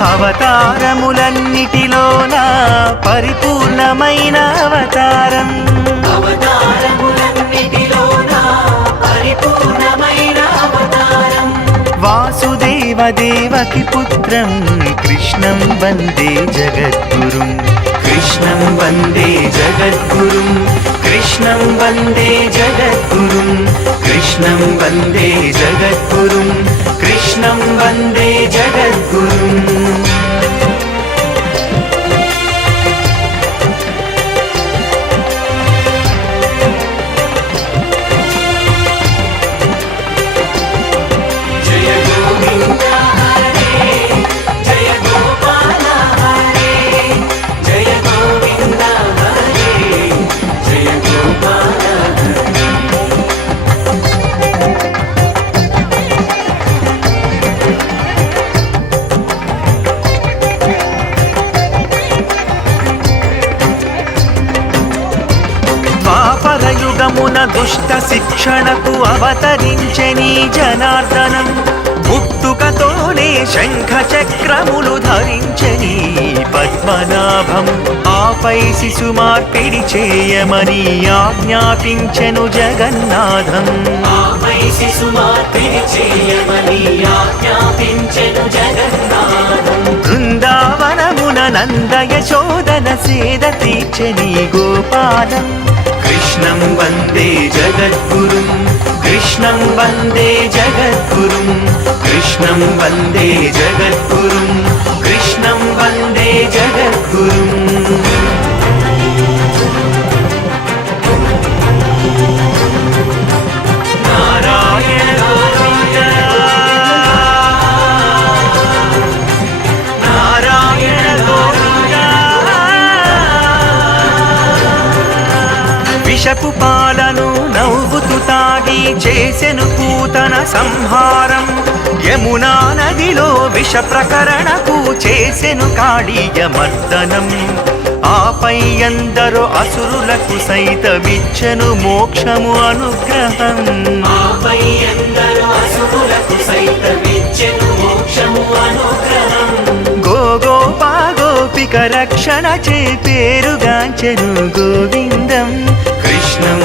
అవతారములన్నిటిలోన పరిపూర్ణమైన అవతారం. అవతారములన్నిటిలోన పరిపూర్ణమైన అవతారం. వాసుదేవ దేవకి పుత్రం కృష్ణం వందే జగద్గురుం. కృష్ణం వందే జగద్గురుం. కృష్ణం వందే జగద్గురుం. కృష్ణం వందే జగద్గురుం. కృష్ణం వందే యుగమున దుష్ట శిక్షణకు అవతరించని జనార్దనం. పుట్టుకతోనే శంఖ చక్రములు ధరించని పద్మనాభం. ఆపై శిశు మార్పిడి చేయమని ఆజ్ఞాపించెను జగన్నాథం. ఆపై శిశుమార్పిడి చేయమని ఆజ్ఞాపించెను జగన్నాథం. బృందావనమున నంద యశోదన సేద తీర్చని గోపాలం. కృష్ణం వందే జగద్గురుం కృష్ణం వందే జగద్గురుం కృష్ణం వందే జగద్గురుం. విషపు పాలను నవ్వుతూ తాగి చేసెను పూతన సంహారం. యమునా నదిలో విష ప్రకరణకు చేసెను కాళీయ మర్దనం. ఆపై ఎందరో అసురులకు సైతమిచ్చెను మోక్షము అనుగ్రహం. ఆపై ఎందరో గోపిక రక్షణ చే పేరుగాంచెను గోవిందం. కృష్ణం